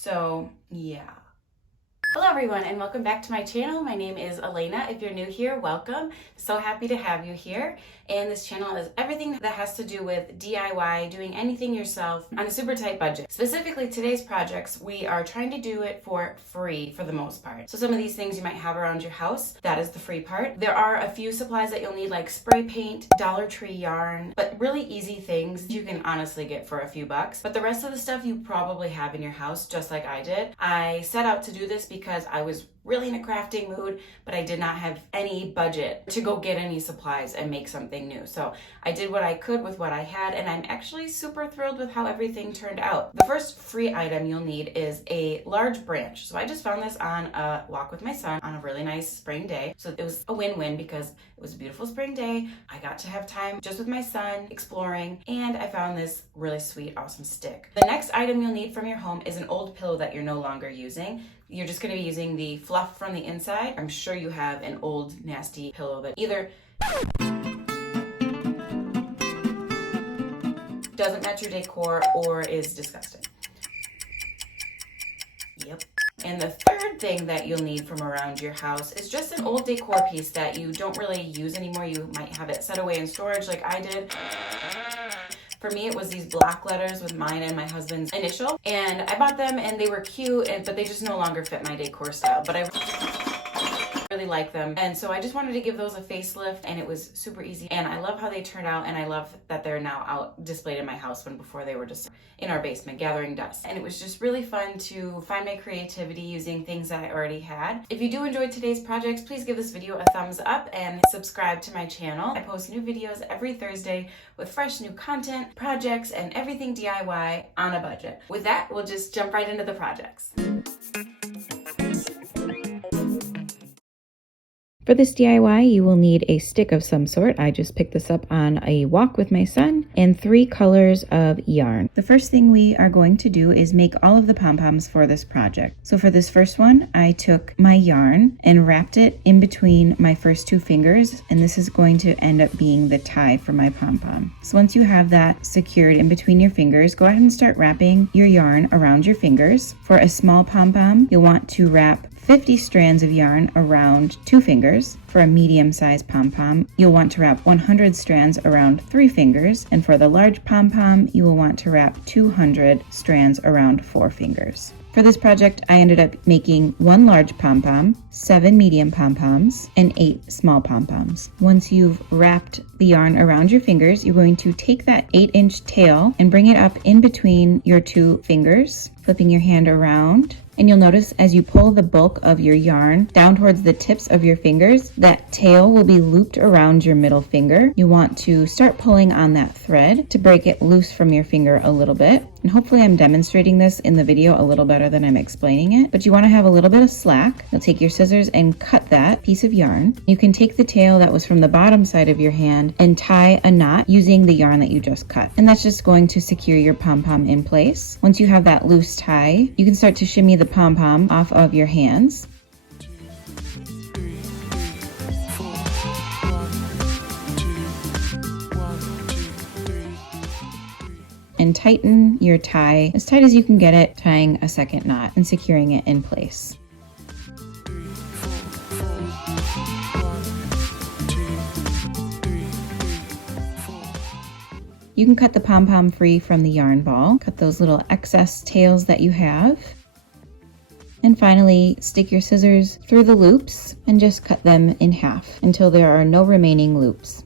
So yeah. Hello everyone and welcome back to my channel. My name is Elena. If you're new here, welcome. So happy to have you here. And this channel is everything that has to do with DIY, doing anything yourself on a super tight budget. Specifically today's projects, we are trying to do it for free for the most part. So some of these things you might have around your house, that is the free part. There are a few supplies that you'll need like spray paint, Dollar Tree yarn, but really easy things you can honestly get for a few bucks. But the rest of the stuff you probably have in your house, just like I did. I set out to do this because I was really in a crafting mood, but I did not have any budget to go get any supplies and make something new. So I did what I could with what I had, and I'm actually super thrilled with how everything turned out. The first free item you'll need is a large branch. So I just found this on a walk with my son on a really nice spring day. So it was a win-win because it was a beautiful spring day. I got to have time just with my son exploring, and I found this really sweet, awesome stick. The next item you'll need from your home is an old pillow that you're no longer using. You're just going to be using the fluff from the inside. I'm sure you have an old nasty pillow that either doesn't match your decor or is disgusting. Yep. And the third thing that you'll need from around your house is just an old decor piece that you don't really use anymore. You might have it set away in storage like I did. For me, it was these block letters with mine and my husband's initial, and I bought them and they were cute, but they just no longer fit my decor style, but I really like them. And so I just wanted to give those a facelift, and it was super easy, and I love how they turned out, and I love that they're now out displayed in my house when before they were just in our basement gathering dust. And it was just really fun to find my creativity using things that I already had. If you do enjoy today's projects, please give this video a thumbs up and subscribe to my channel. I post new videos every Thursday with fresh new content, projects, and everything DIY on a budget. With that, we'll just jump right into the projects. For this DIY, you will need a stick of some sort. I just picked this up on a walk with my son, and 3 colors of yarn. The first thing we are going to do is make all of the pom-poms for this project. So for this first one, I took my yarn and wrapped it in between my first 2 fingers, and this is going to end up being the tie for my pom-pom. So once you have that secured in between your fingers, go ahead and start wrapping your yarn around your fingers. For a small pom-pom, you'll want to wrap 50 strands of yarn around 2 fingers. For a medium-sized pom-pom, you'll want to wrap 100 strands around 3 fingers, and for the large pom-pom, you will want to wrap 200 strands around 4 fingers. For this project, I ended up making 1 large pom-pom, 7 medium pom-poms, and 8 small pom-poms. Once you've wrapped the yarn around your fingers, you're going to take that 8-inch tail and bring it up in between your 2 fingers, flipping your hand around. And you'll notice as you pull the bulk of your yarn down towards the tips of your fingers, that tail will be looped around your middle finger. You want to start pulling on that thread to break it loose from your finger a little bit. And hopefully I'm demonstrating this in the video a little better than I'm explaining it. But you want to have a little bit of slack. You'll take your scissors and cut that piece of yarn. You can take the tail that was from the bottom side of your hand and tie a knot using the yarn that you just cut. And that's just going to secure your pom-pom in place. Once you have that loose tie, you can start to shimmy the pom-pom off of your hands. And tighten your tie as tight as you can get it, tying a second knot and securing it in place. You can cut the pom-pom free from the yarn ball. Cut those little excess tails that you have. And finally, stick your scissors through the loops and just cut them in half until there are no remaining loops.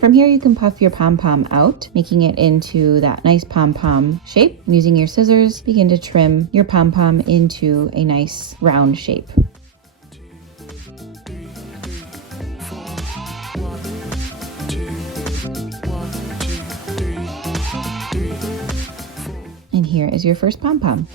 From here you can puff your pom-pom out, making it into that nice pom-pom shape. Using your scissors, begin to trim your pom-pom into a nice round shape. And here is your first pom-pom.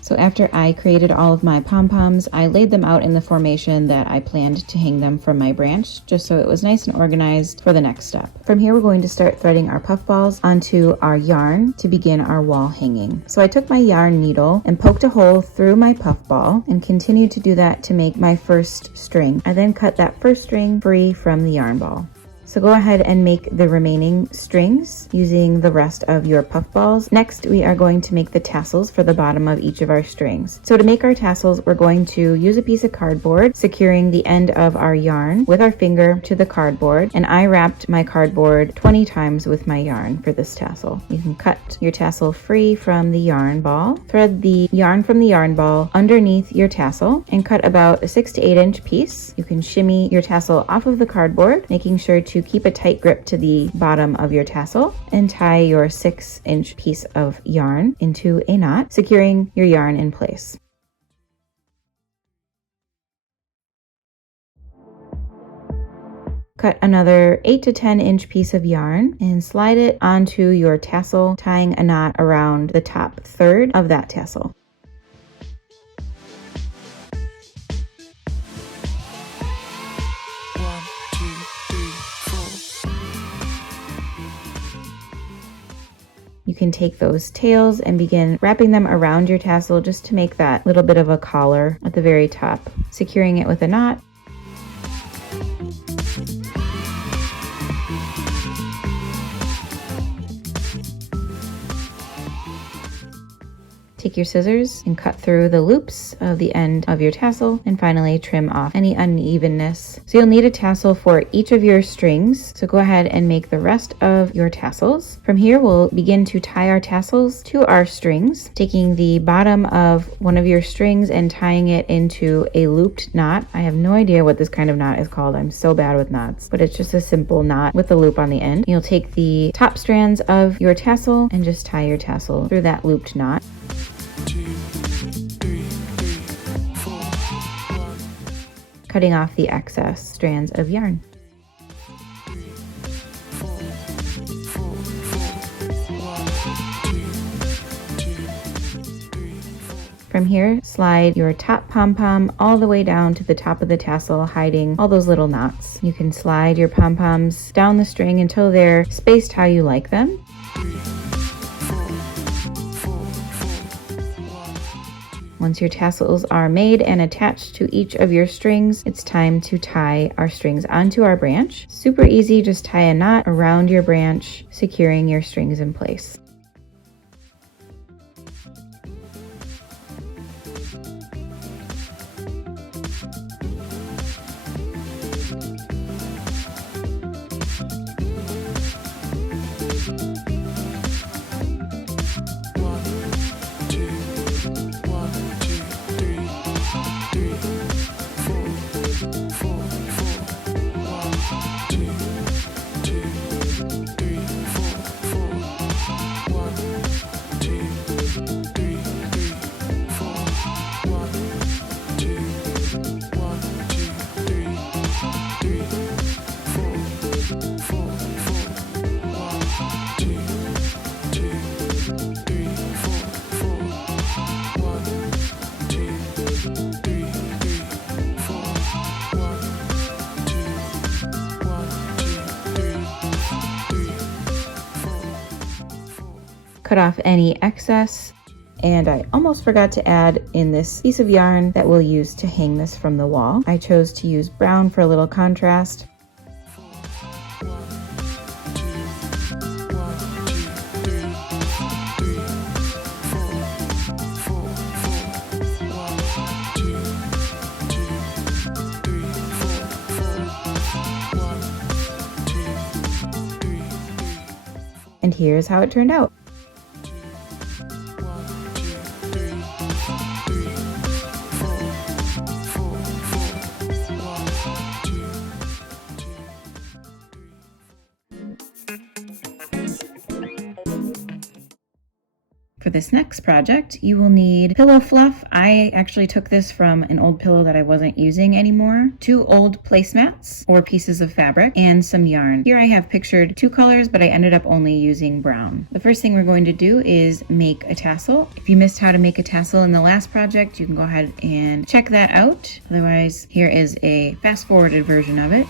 So after I created all of my pom-poms, I laid them out in the formation that I planned to hang them from my branch, just so it was nice and organized for the next step. From here, we're going to start threading our puff balls onto our yarn to begin our wall hanging. So I took my yarn needle and poked a hole through my puff ball and continued to do that to make my first string. I then cut that first string free from the yarn ball. So go ahead and make the remaining strings using the rest of your puff balls. Next, we are going to make the tassels for the bottom of each of our strings. So to make our tassels, we're going to use a piece of cardboard, securing the end of our yarn with our finger to the cardboard. And I wrapped my cardboard 20 times with my yarn for this tassel. You can cut your tassel free from the yarn ball. Thread the yarn from the yarn ball underneath your tassel and cut about a 6 to 8 inch piece. You can shimmy your tassel off of the cardboard, making sure to keep a tight grip to the bottom of your tassel, and tie your 6 inch piece of yarn into a knot, securing your yarn in place. Cut another 8 to 10 inch piece of yarn and slide it onto your tassel, tying a knot around the top third of that tassel. You can take those tails and begin wrapping them around your tassel just to make that little bit of a collar at the very top, securing it with a knot. Take your scissors and cut through the loops of the end of your tassel, and finally trim off any unevenness. So you'll need a tassel for each of your strings, so go ahead and make the rest of your tassels. From here, we'll begin to tie our tassels to our strings, taking the bottom of one of your strings and tying it into a looped knot. I have no idea what this kind of knot is called. I'm so bad with knots, but it's just a simple knot with a loop on the end. You'll take the top strands of your tassel and just tie your tassel through that looped knot. 2, 3, 4, 1. Cutting off the excess strands of yarn. 3, 4, 4, 1, 2, 2, 3, 4. From here, slide your top pom-pom all the way down to the top of the tassel, hiding all those little knots. You can slide your pom-poms down the string until they're spaced how you like them. 3, 4, 4, 4, 1, 2. Once your tassels are made and attached to each of your strings, it's time to tie our strings onto our branch. Super easy, just tie a knot around your branch, securing your strings in place. Cut off any excess, and I almost forgot to add in this piece of yarn that we'll use to hang this from the wall. I chose to use brown for a little contrast. And here's how it turned out. For this next project, you will need pillow fluff. I actually took this from an old pillow that I wasn't using anymore, 2 old placemats or pieces of fabric, and some yarn. Here I have pictured 2 colors, but I ended up only using brown. The first thing we're going to do is make a tassel. If you missed how to make a tassel in the last project, you can go ahead and check that out. Otherwise, here is a fast-forwarded version of it.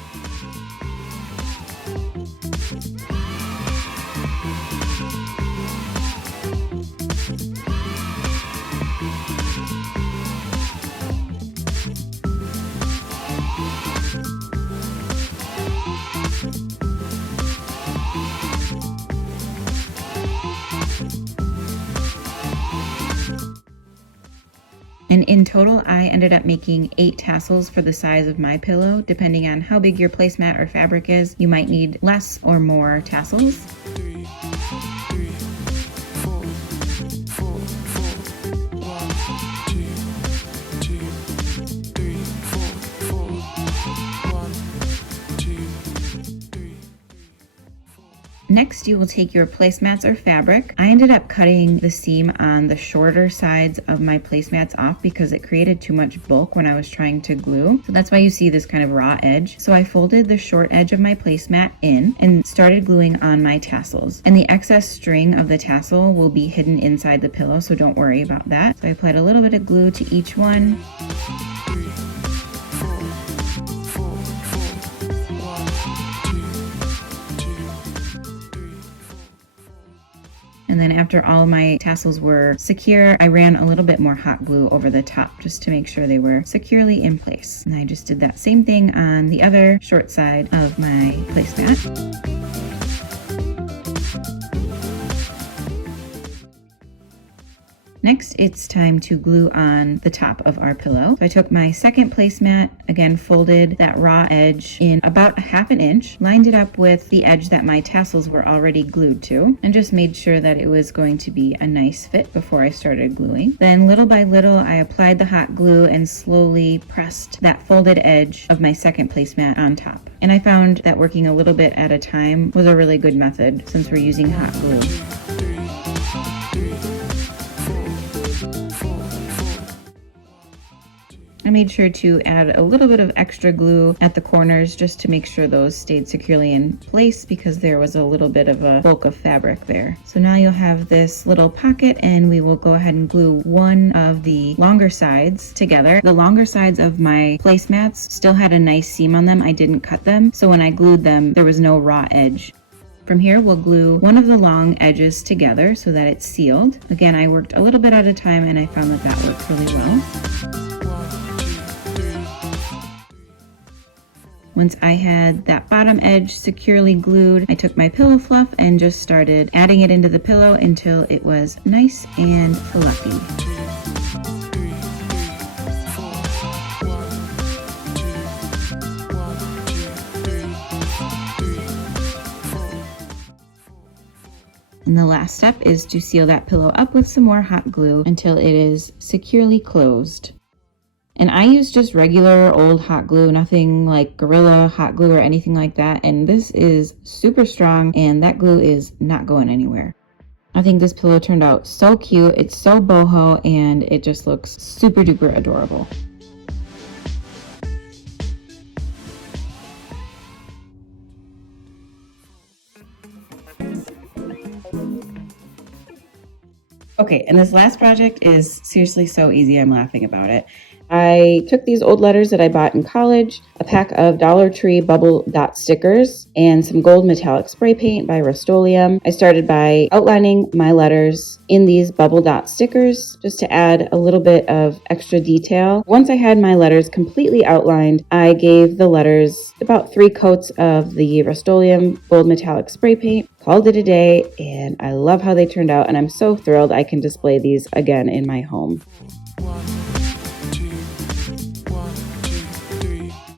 And in total, I ended up making 8 tassels for the size of my pillow. Depending on how big your placemat or fabric is, you might need less or more tassels. 3, 4, 4, 4, 1, 2, 2, 3, 4, 4, 1, 2, 3. Next, you will take your placemats or fabric. I ended up cutting the seam on the shorter sides of my placemats off because it created too much bulk when I was trying to glue. So that's why you see this kind of raw edge. So I folded the short edge of my placemat in and started gluing on my tassels. And the excess string of the tassel will be hidden inside the pillow, so don't worry about that. So I applied a little bit of glue to each one. 3, 4, 4, 4, 1, 2, 2, 3. And then after all of my tassels were secure, I ran a little bit more hot glue over the top just to make sure they were securely in place. And I just did that same thing on the other short side of my placemat. Next, it's time to glue on the top of our pillow. So I took my second placemat, again folded that raw edge in about 1/2 inch, lined it up with the edge that my tassels were already glued to, and just made sure that it was going to be a nice fit before I started gluing. Then little by little, I applied the hot glue and slowly pressed that folded edge of my second placemat on top. And I found that working a little bit at a time was a really good method since we're using hot glue. I made sure to add a little bit of extra glue at the corners just to make sure those stayed securely in place because there was a little bit of a bulk of fabric there. So now you'll have this little pocket and we will go ahead and glue one of the longer sides together. The longer sides of my placemats still had a nice seam on them. I didn't cut them, so when I glued them, there was no raw edge. From here, we'll glue one of the long edges together so that it's sealed. Again, I worked a little bit at a time and I found that that worked really well. Once I had that bottom edge securely glued, I took my pillow fluff and just started adding it into the pillow until it was nice and fluffy. 2, 3, 4, 1, 2, 1, 2, 3, 4. And the last step is to seal that pillow up with some more hot glue until it is securely closed. And I use just regular old hot glue, nothing like Gorilla hot glue or anything like that. And this is super strong and that glue is not going anywhere. I think this pillow turned out so cute. It's so boho and it just looks super duper adorable. Okay, and this last project is seriously so easy, I'm laughing about it. I took these old letters that I bought in college, a pack of Dollar Tree bubble dot stickers, and some gold metallic spray paint by Rust-Oleum. I started by outlining my letters in these bubble dot stickers just to add a little bit of extra detail. Once I had my letters completely outlined, I gave the letters about 3 coats of the Rust-Oleum gold metallic spray paint, called it a day, and I love how they turned out, and I'm so thrilled I can display these again in my home. 1,